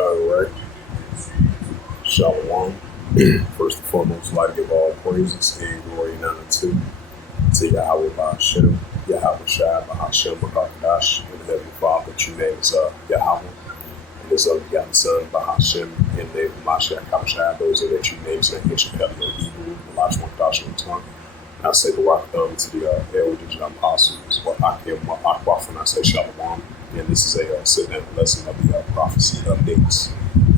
All right. Shalom. First and foremost, I'd like to give all praises and glory and honor to Yahweh Ba'ashem, Yahweh Shai Ba'ashem B'Kakadash, and the Heavenly Father. True name is Yahweh, and His unbegotten Son Ba'ashem, and the name of Mashiach Kabashai. Those are their true names in ancient Hebrew, Hebrew, the Lashon Kodash, and tongue. And I say the rock to the elders and apostles, what I can, what I when I say Shalom. And this is a sit-down lesson of the prophecy updates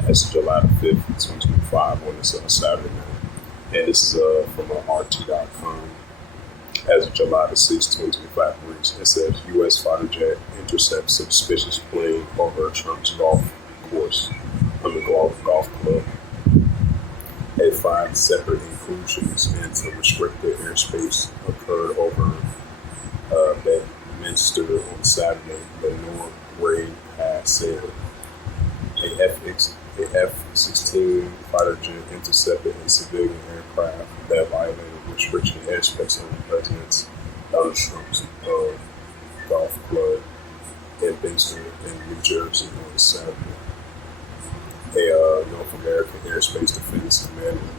as July the 5th, 2025 on this Saturday night. And this is from RT.com. As of July the 6th, 2025 reads, it says U.S. fighter jet intercepts suspicious plane over Trump's golf course on the golf club. At 5 separate inclusions into restricted airspace occurred over Bedminster on Saturday. The North Raid Pass said a F-16 fighter jet intercepted a civilian aircraft that violated restricted airspace on the President's Donald Trump's golf club in Bedminster in New Jersey on Saturday. A North American Airspace Defense Commander,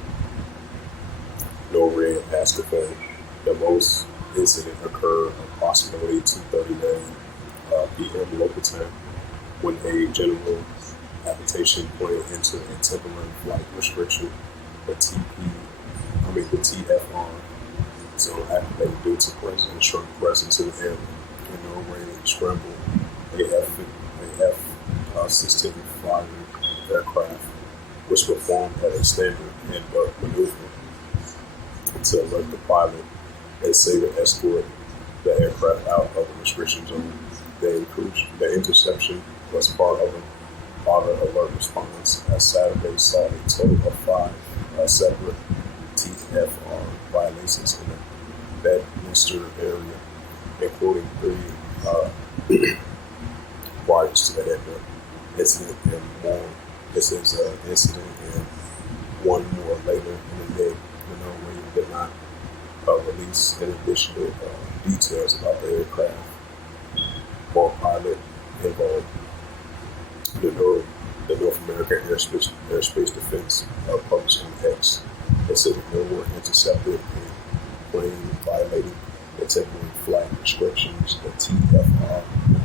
NORAD, asked the phone. The most incident occurred approximately 2:39 p.m. local time when a general aviation plane entered a temporary flight restriction, the TFR zone activated due to President Trump's presence in the area. And NORAD scrambled a F-16 fighter aircraft, which performed at a standard and maneuver to alert the pilot and save and escort the aircraft out of the restriction zone. The interception was part of a alert response, as Saturday saw a total of 5 separate TFR violations in the Bedminster area, including 3 priors to the incident and more. This is an incident and one more later in the day. The NORAD did not release any additional details about the aircraft or pilot involved. The North American Airspace Defense published on X. It said that no one intercepted a plane violating the temporary flight restrictions, the TFR, in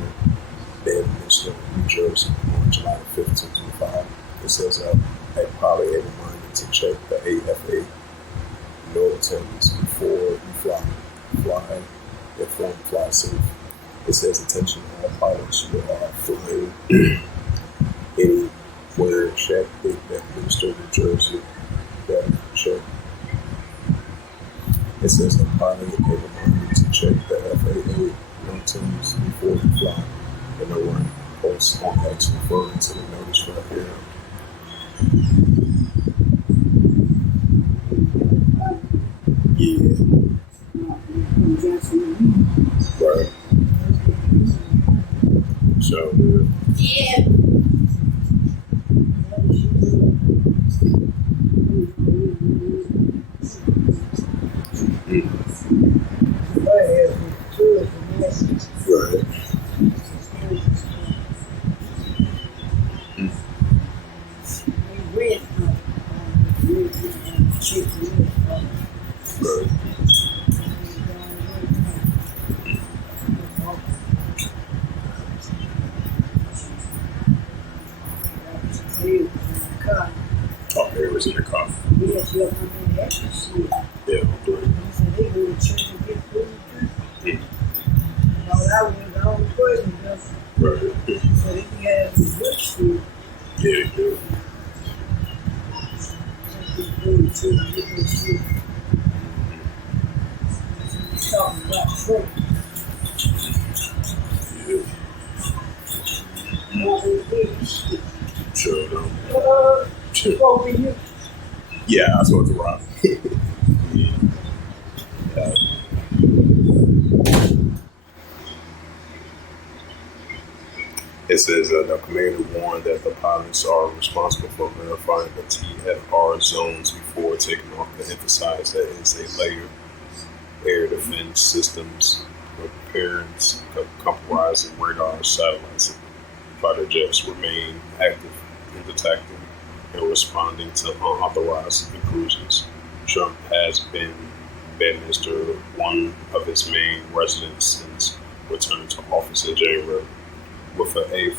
Bedminster, New Jersey, on July 5th, 2025. It says a pilot a reminder to check the AFA notice before you fly, inform fly safe. It says attention all pilots who are flying anywhere, check the Bedminster, New Jersey, check. It says a pilot a reminder to check the FAA notice before you fly. And no one posts on X referring to the notice right here. Yeah. Right. So, yeah. Right. Oh, there was in the car. Yeah, right. Yeah, yeah. Sure, no. Yeah, I saw it rock. Yeah. It says the commander warned that the pilots are responsible for verifying the TFR zones before taking off, to emphasize that it's a layered air defense systems comprising radar satellites. Fighter jets remain active in detecting and responding to unauthorized intrusions. Trump has been administered one of his main residents since returning to office in January, with a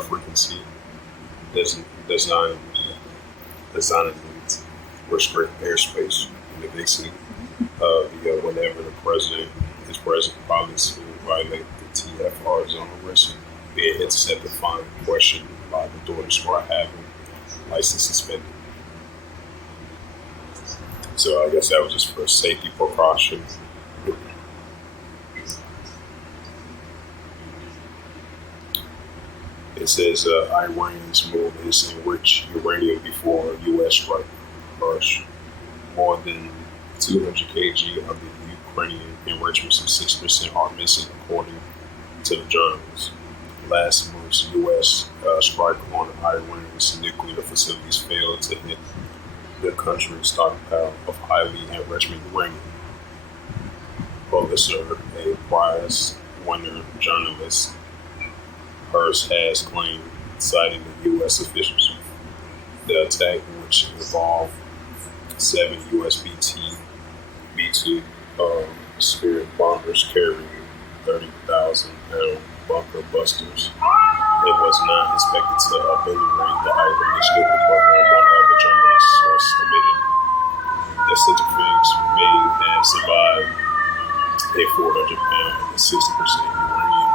frequency designed designed to restrict airspace in the big city. Whenever the president is present, pilots who violate the TFR zone risk being intercepted, fine, questioned by the door squad having license suspended. So I guess that was just for safety precaution. It says Iran's move is enrich uranium before U.S. strike rush. More than 200 kg of the Ukrainian enrichments of 6% are missing, according to the journals. Last month's U.S. Strike on Iran's nuclear facilities failed to hit the country's stockpile of highly enriched uranium. Pulitzer, a prize winner journalist, Hearst has claimed, citing the U.S. officials, the attack, which involved 7 U.S. B-2 Spirit bombers carrying 30,000-pound bunker busters. It was not expected to obliterate the Iranian nuclear program, one of the journalist source admitted. The centrifuge may have survived a 400-pound and 60% uranium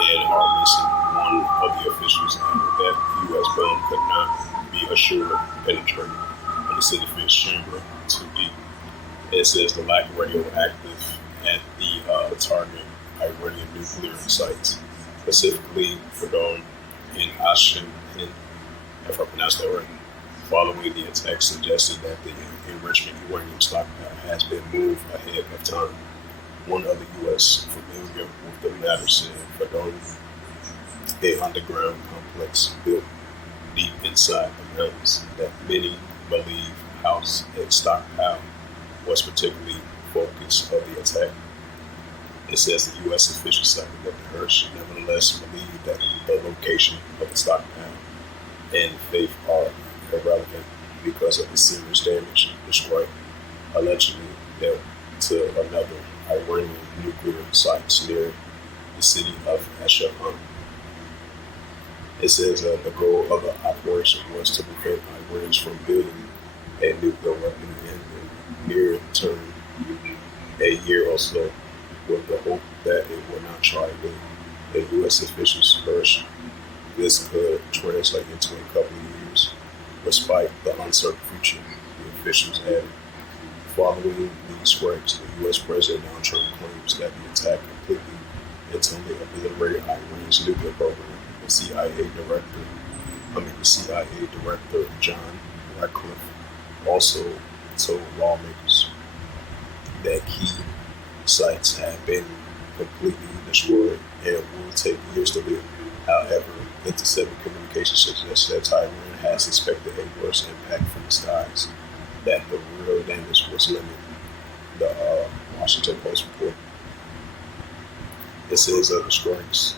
and are missing. One of the officials added that the U.S. bomb could not be assured penetrate on the centrifuge chamber too deep. It says the lack of radioactive at the target Iranian nuclear sites, specifically Fordow and Ashen, if I pronounced that right. Following the attack, suggested that the enrichment uranium stockpile has been moved ahead of time. One other U.S. familiar with the matter said Fordow, an underground complex built deep inside the mountains that many believe housed a stockpile, was particularly focus of the attack. It says the U.S. official cited that the Hirsch nevertheless believed that the location of the stockpile and faith are irrelevant because of the serious damage destroyed, allegedly dealt to another Iranian nuclear sites near the city of Ashahan. It says the goal of the operation was to prevent Iranians from building a nuclear weapon in the near term, a year or so, with the hope that it would not try again. The U.S. officials urged this could translate into a couple of years, despite the uncertain future, the officials added. Following these strikes, the U.S. President Donald Trump claims that the attack completely and totally obliterated Iran's nuclear program. The CIA Director John Ratcliffe also told lawmakers that key sites have been completely destroyed and will take years to build. However, intercepted communication suggests that Tehran has expected a worse impact from the skies, that the real damage was limited, the Washington Post report. It says the strikes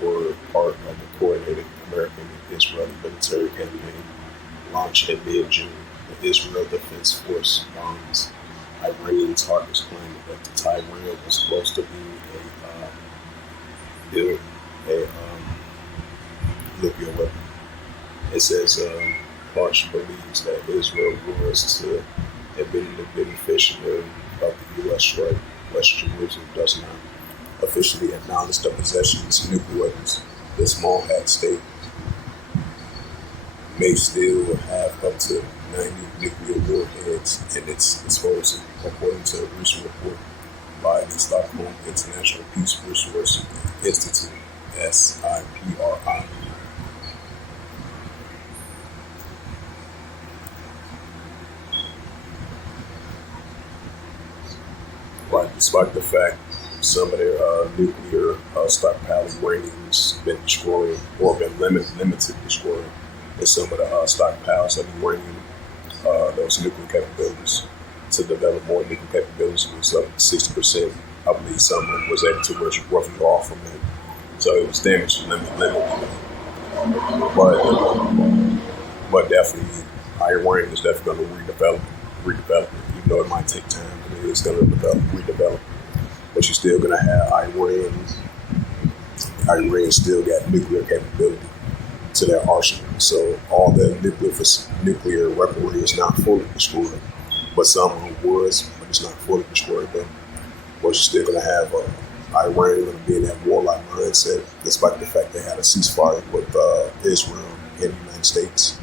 were part of the coordinated American and Israeli military campaign launched in mid-June. The Israel Defense Force bombs Iranian targets, claiming that the Tehran was close to being a nuclear weapon. It says March believes that Israel was to admit the beneficiary of the U.S. strike. West Jerusalem does not officially acknowledge the possession of nuclear weapons. The small hat state may still have up to 90 nuclear warheads in its disposal, according to a recent report by the Stockholm International Peace Resource Institute, SIPRI. Right, despite the fact some of their nuclear stockpile uranium's been destroyed or been limited destroyed, and some of the stockpiles of uranium, those nuclear capabilities, to develop more nuclear capabilities was up to 60%. I believe someone was able to roughly off from it. So it was damaged limited. But definitely, Iran is definitely going to redevelop it, even though it might take time. I mean, it's going to redevelop. But you're still going to have Iran. Iran still got nuclear capability to their arsenal. So all the nuclear weaponry is not fully destroyed, but some of it was, but it's not fully destroyed though. But you're still going to have Iran going to be in that warlike mindset, despite the fact they had a ceasefire with Israel and the United States.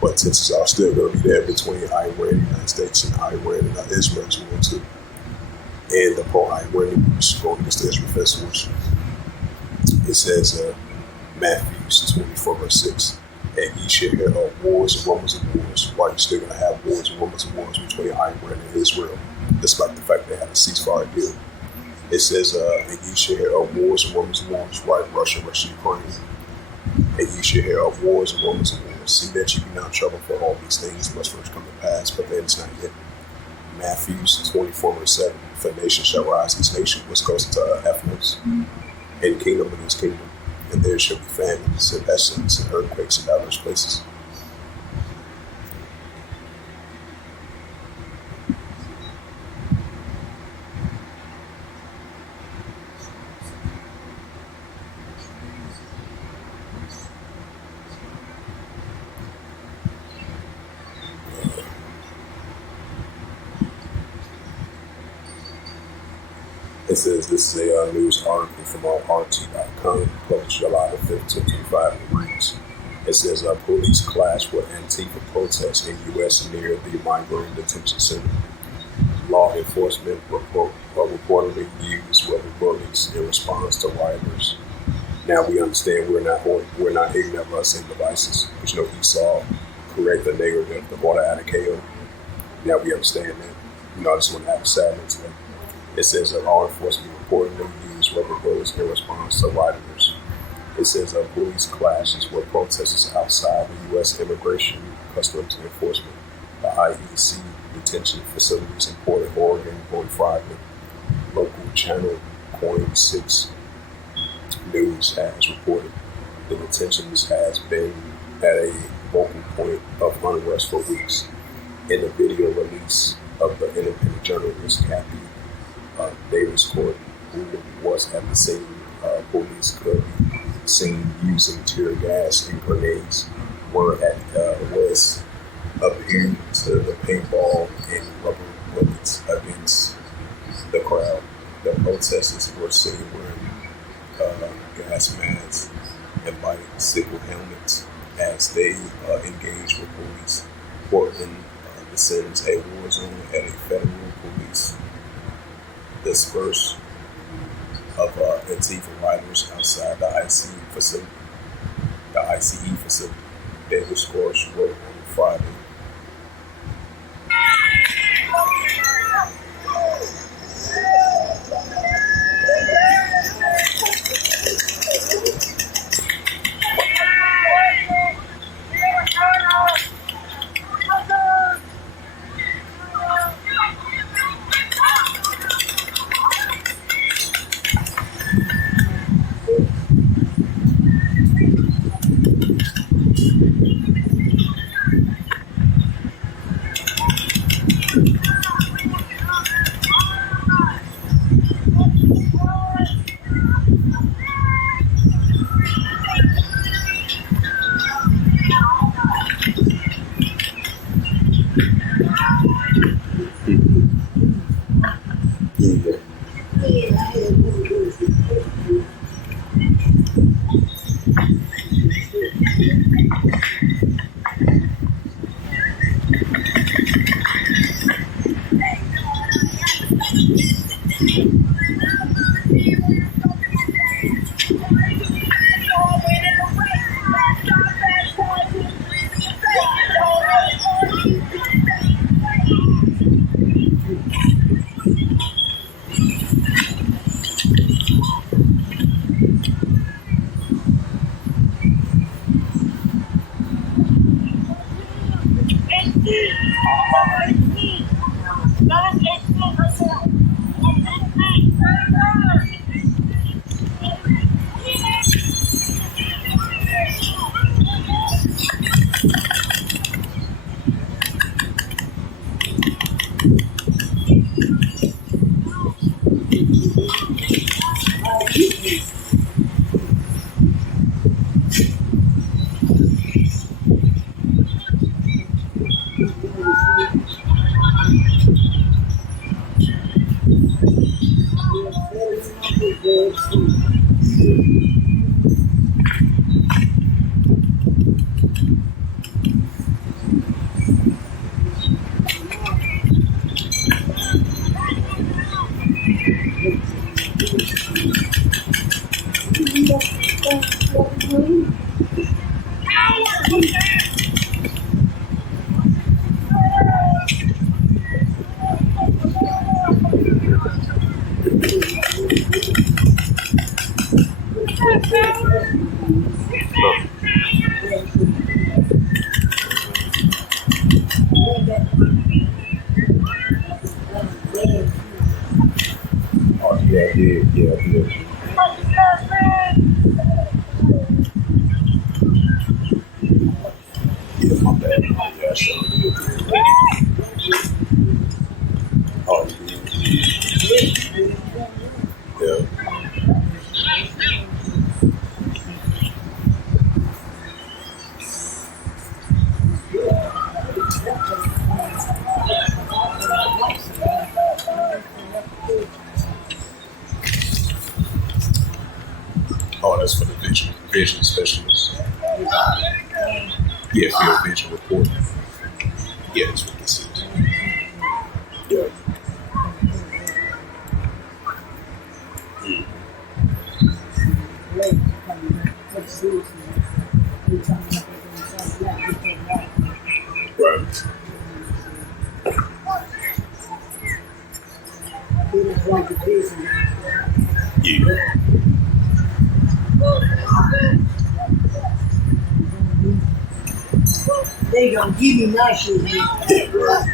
But tensions are still going to be there between Iran and the United States and Iran and Israel as well too. And the pro-Iranian groups going against the Israel forces. It says Matthew 24:6, and ye shall hear of wars and rumors of wars. Why you still going to have wars and rumors of wars between Iran and Israel, despite the fact they had a ceasefire deal. It says, and ye shall hear of wars and rumors of wars, right? Russia, Ukraine. And ye shall hear of wars and rumors of wars. See that you be not troubled, for all these things must first come to pass, but then it's not yet. Matthew 24:7, for nation shall rise against nation, which goes into Ethnos, and kingdom against kingdom, and there shall be famines and pestilence and earthquakes in diverse places. It says this is a news article from RT.com, published July 5th, 2025. It reads, it says police clash with Antifa protests in U.S. near the migrant detention center. Law enforcement reportedly used rubber bullets in response to rioters. Now we understand we're not ignorant of our same devices. But you know, Esau correct the narrative, the order out of chaos. Now we understand that. You know, I just want to have a sadness today. It says that law enforcement reportedly used rubber bullets in response to rioters. It says police clashes with protesters outside the U.S. Immigration Customs Enforcement, the IEC detention facilities in Portland, Oregon, on Friday. Local channel Coin 6 News has reported the detentions has been at a focal point of unrest for weeks. In the video release of the independent journalist Kathy Davis Court, who was at the scene, police could be seen using tear gas and grenades, was appearing to the paintball and rubber bullets against the crowd. The protesters were seen wearing gas masks and bicycle helmets as they engaged with police. Portland descends a war zone at a federal police disperse of Antifa riders outside the ICE facility. The ICE facility. Davis Court wrote on Friday. Oh, yeah, I did. Yeah, I did. Yeah, my bad. Yeah, I sure did. Oh, yeah. Oh, that's for the vision specialist. Yeah, for your vision report. Yeah, that's what this is. Yeah. Right. Yeah. They gonna give me my shit. Yeah, right.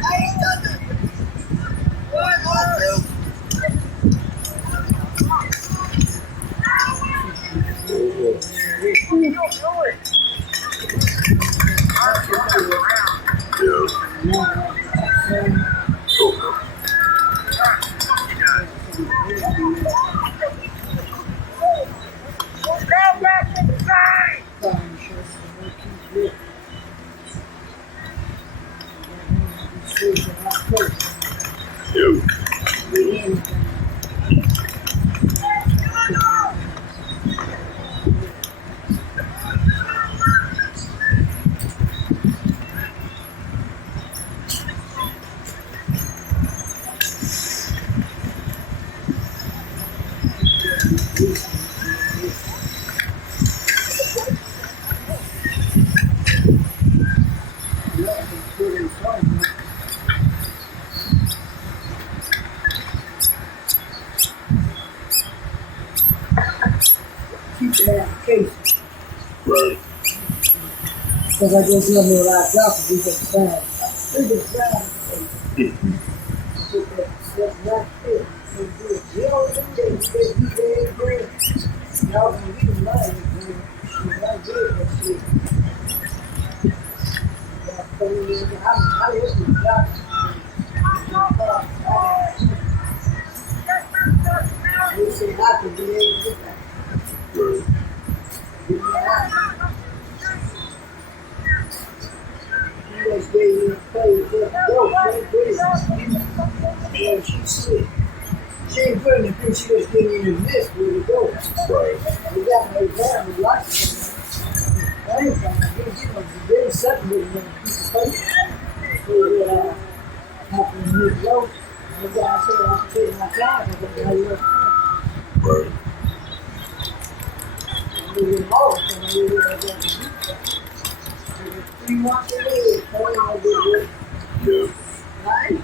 Keep the application. Right. Because I just love me a lot of doctors who can sign. Who can sign? That's not it. You know what they say, you very good. Y'all gonna get the money. You're not good at shit. I listen to doctors. They say I can be able to get that. Right. You just gave me a play to go. Yeah, she's sick. She ain't putting the thing, she just gave me the list where to go. Right. We got no exam, we like it. I ain't gonna get it. Very something with a piece of paper. So, after the new go, I said I have to take my time because I love Right. moving home. So I really don't get to do that. 3 months a day, telling I did it. Yeah. Right?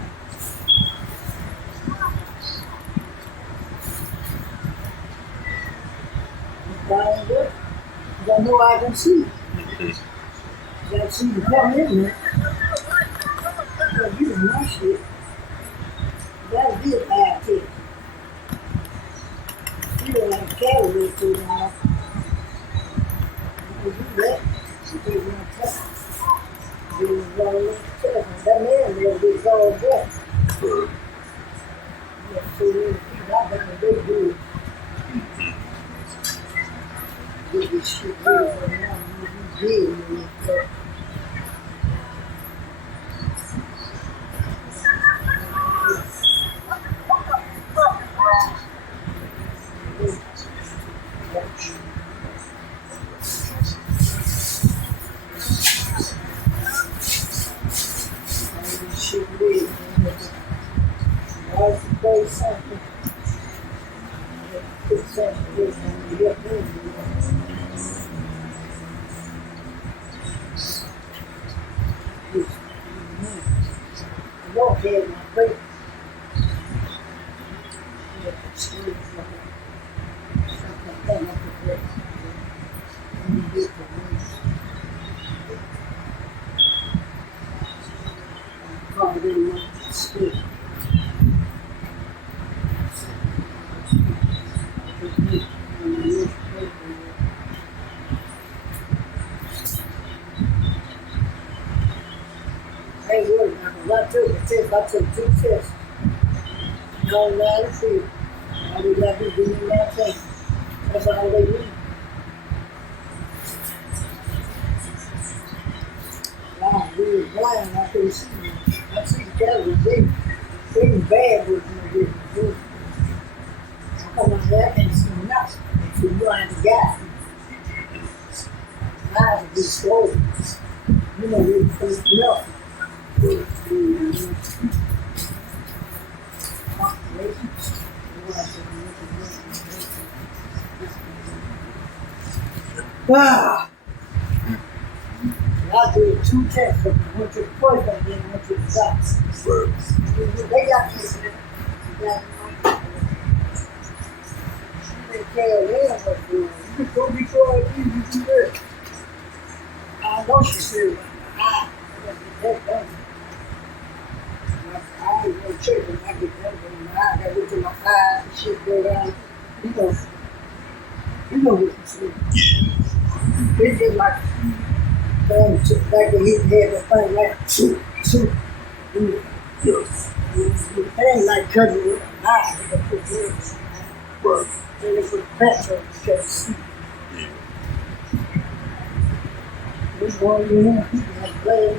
Buying good. Because I know I can see. I can see the come in there. Because you can rush it. That'd be a bad tip. You don't have calories too now. You can do that. You take one time. You can go with the test. That man will be all that. Right. Yeah, so many people out there, they do it. Get this shit ready for now. You did it. when you get to me. Call it in my spirit. I ain't worried about it. I took the test. I took 2 tests. No lie, see. All they got to do is give me that thing. That's all they need. Wow, we was blind. I couldn't see them. I see the cameras. They was bad working with it. I come out there, I can't see nothing. So you don't have to guide. My eyes would be swollen. You know, they can't melt. Ah, I did 2 tests. I went to the first one, then I went to the doctor. They got this. They carry them up there. You can go before I leave, you do that. I know she said, that's done. I ain't gonna check when I get done with my eye. I gotta look to my eyes and shit go down. You know what you see. It's just like when he had that thing like shoot. It ain't like cutting with an eye. They put this. Right. Then they put patch on it to catch see. This one, you know, people have blood.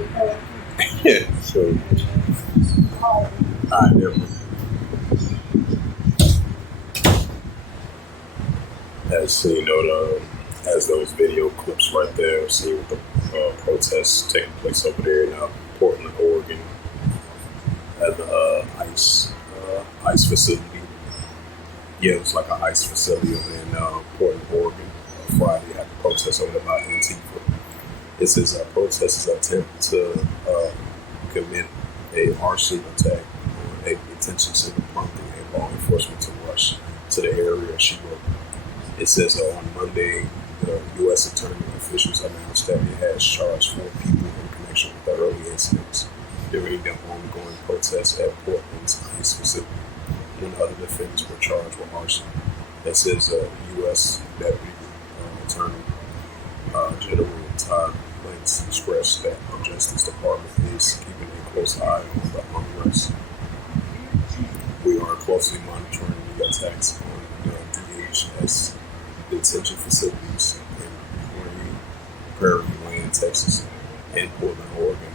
Yeah. So I never as those video clips right there, seeing what the protests taking place over there in Portland, Oregon, at the ICE facility. Yeah, it was like an ICE facility over in Portland, Oregon. Friday, had the protest over there about Antifa. It says protesters attempt to commit a arson attack on a detention center, prompting a law enforcement to rush to the area. She wrote. It says on Monday, the U.S. Attorney officials announced that it has charged 4 people in connection with the early incidents during the ongoing protests at Portland's ICE facility. When other defendants were charged with arson. It says U.S. Deputy Attorney General Todd Lentz stressed that the Justice Department is keeping a close eye on the unrest. We are closely monitoring the attacks on the DHS detention facilities in Prairie Land, Texas, and Portland, Oregon.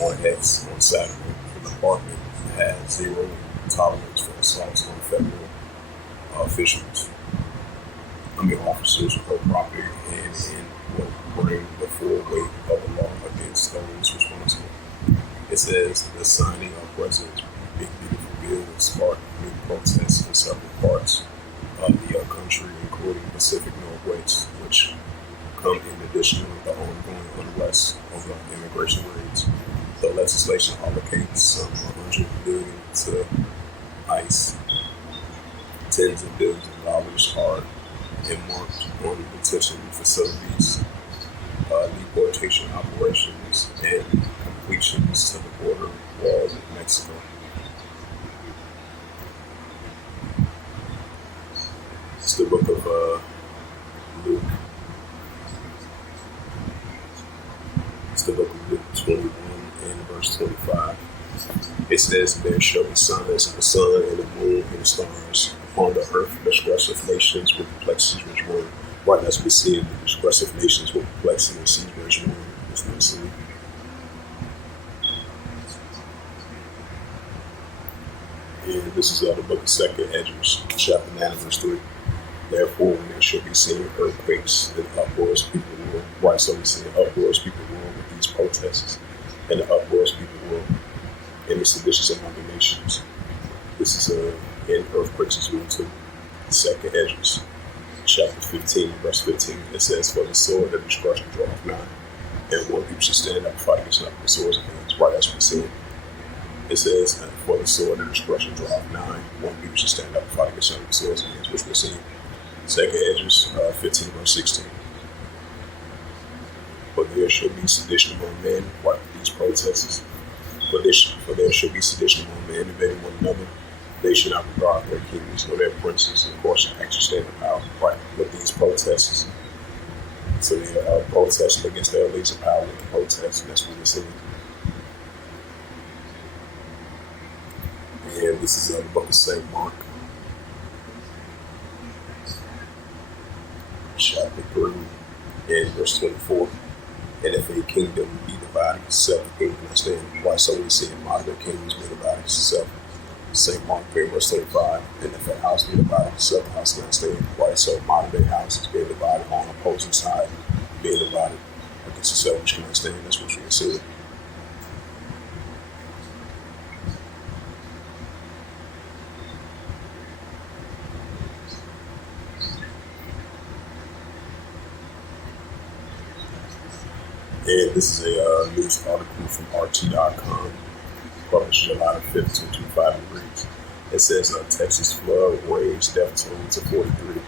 On X on Saturday, the department has zero tolerance for assaults on federal officers or property, and will bring the full weight of the law against those responsible. It says the signing of President's Big Beautiful Bill will spark new protests in several parts of the country, including Pacific Northwest, which come in addition to the ongoing unrest over immigration raids. The legislation allocates some $100 billion to ICE. Tens of billions of dollars are earmarked on detention facilities, deportation operations, and completions to the border walls of Mexico. It's the book of Luke. It's the book of Luke 21 and verse 25. It says, "There shall be signs of the sun and the moon and the stars upon the earth. The distressive nations will perplex and siege one." Right, that's what we see. The distressive nations will perplex and siege one. That's what we see. And this is the book of 2 Ezra, chapter 9, verse 3. "Therefore, when there shall be seen earthquakes and uproars, people will." Right, so we see uproars, people will with these protests, and the uproars, people will. And the seditions among the nations. This is in earthquakes as well too. 2 Ezra, chapter 15, verse 15. It says, "For the sword of destruction draweth nigh, and one people should stand up and fight against another with swords and hands." Right, that's what we see. It says, "For the sword of destruction draweth nigh, one people should stand up and fight against another with swords and hands," which we're seeing. Second Edges 15 verse 16. For there shall be sedition among men, like these protesters. For there shall be sedition among men, invading one another. They should not regard their kings nor their princes, and of course, should actually stand in power, right, with these protesters. So they are protesting against their elites of power with the protest, and that's what we're seeing. And this is the book of St. Mark, chapter 3, and verse 24. And if a kingdom be divided, itself, the kingdom can stand. Why so we see in modern kingdoms be divided itself. St. Mark 3, verse 35. And if a house be divided, itself, the house cannot stand. Why so modern day houses being divided on opposing sides, being divided against itself, which cannot stand. That's what we see. And this is a news article from RT.com, published July 5th, 2025, and reads. It says Texas flood raised death toll to 43.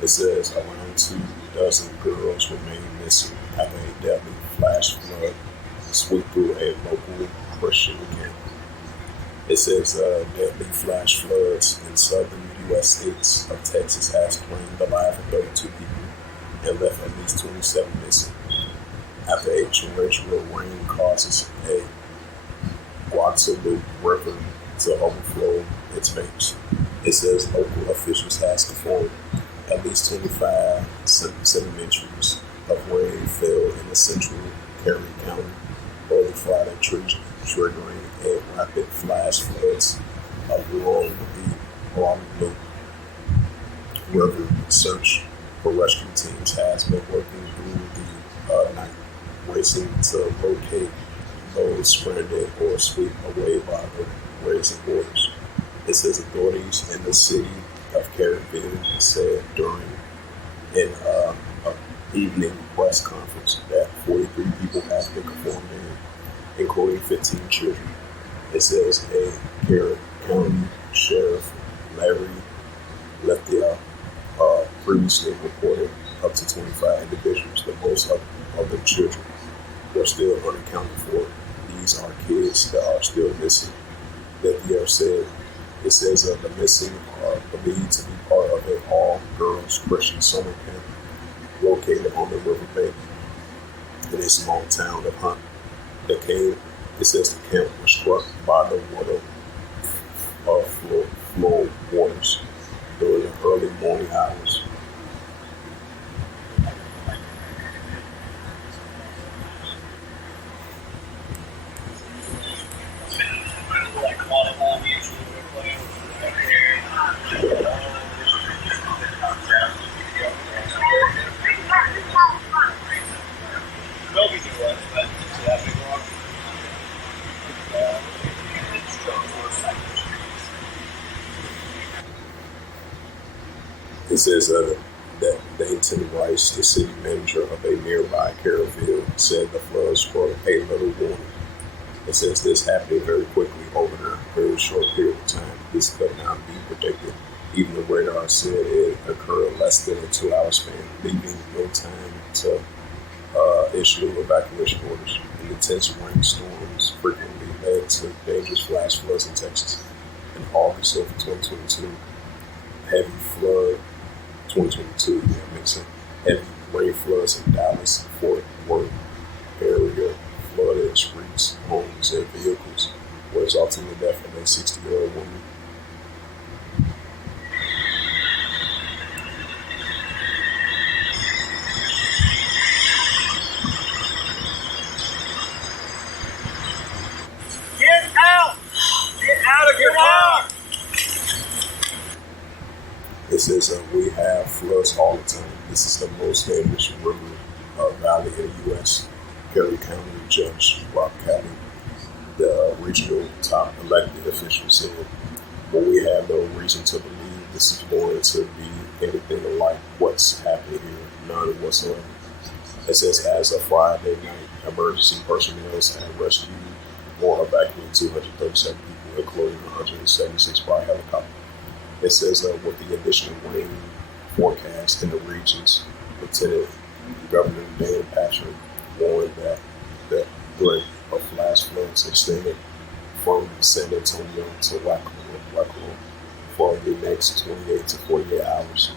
It says around 24 girls remain missing after a deadly flash flood swept through a local Christian camp. It says deadly flash floods in southern U.S. states of Texas has claimed the lives of 32 people and left at least 27 missing after a torrential rain causes a Guadalupe River to overflow its banks. It says local officials has confirmed at least 25 centimeters of rain fell in the central Perry County early Friday, triggering a rapid flash floods along the Guadalupe River. Search for rescue teams has been working through the night, racing to locate those stranded or swept away by the raising waters. It says authorities in the city of Caribbean said during an evening press conference that 43 people have been confirmed in, including 15 children. It says a Carroll County Sheriff Larry Lethia previously reported up to 25 individuals, the most of the children were still unaccounted for. These are kids that are still missing. Lethia said, it says the missing are believed to be part of an all-girls Christian summer camp located on the riverbank in a small town of Hunt. It says the camp was struck by the water flow waters during the early morning hours. It says that Dayton Rice, the city manager of a nearby Carrollville, said the floods brought a little warning. It says this happened very quickly over a very short period of time. This could not be predicted. Even the radar said it occurred less than a 2-hour span, leaving no time to issue evacuation orders. And intense rainstorms frequently led to dangerous flash floods in Texas. In August of 2022, heavy flood 2022, heavy rain floods in Dallas, Fort Worth area flooded streets, homes, and vehicles, resulting in the death of a 60-year-old woman. Get out! Get out of your car! It says we have floods all the time. This is the most dangerous river valley in the U.S. Perry County Judge Rob County, the regional top elected official, said, "But we have no reason to believe this is going to be anything like what's happening here. None whatsoever." It says as of Friday night, emergency personnel have rescued or evacuated 237 people, including 176 by helicopter. It says with the additional rain forecast in the regions. Lieutenant Governor Dan Patrick warned that threat of flash floods extended from San Antonio to Waco for the next 28 to 48 hours.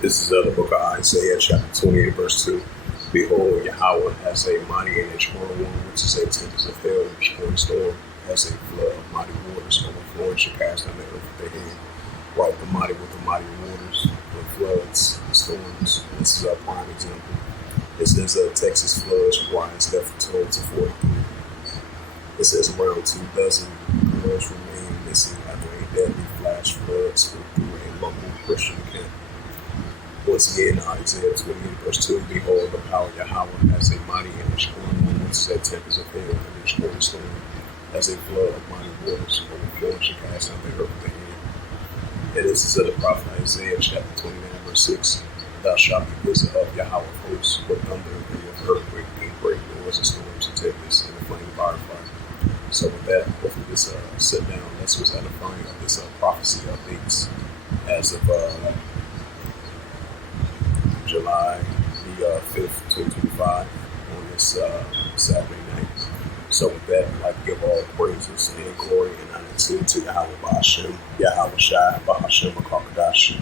This is the book of Isaiah, chapter 28, verse 2. Behold, Yahweh has a mighty and a strong one, which is a tempest of hell and destroying storm, has a flood of mighty waters overflowing, shall pass down the earth with their hand. Wipe the mighty with the mighty waters, the floods, the storms. This is our prime example. It says Texas floods rise death toll to 43. It says around 2 dozen girls remain missing after a deadly flash flood swept through a local Christian camp. Once again, Isaiah 28, verse 2, behold, the power of Yahweh as a mighty and a strong one, which is a tempest of hell and a destroying storm, as a flood of mighty waters overflowing shall cast down the earth with the hand. And this is of the prophet Isaiah, chapter 29, verse 6, thou shalt be visit of Yahweh of hosts, with thunder and of earthquake and great noise and storms and tempests and the flame fire. So with that, hopefully this sit down, this was edifying of this prophecy updates as of July the 5th, 2025 on this Saturday night. So with that, I'd like to give all praises and glory and honor to Yahweh Bahashem, Yahweh Shai, Bahashem, Akakadash,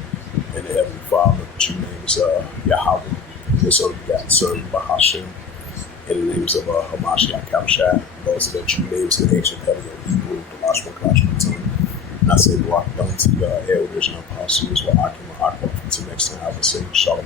and the Heavenly Father. The true name is Yahweh, his only begotten Son, Bahashem, and the names of Hamashiach, Kadoshai. Those are the true names in the ancient Paleo Hebrew, the Lashma Kashma. And I say, rock down to the elders and apostles, while I can until next time, I would say, Shalom.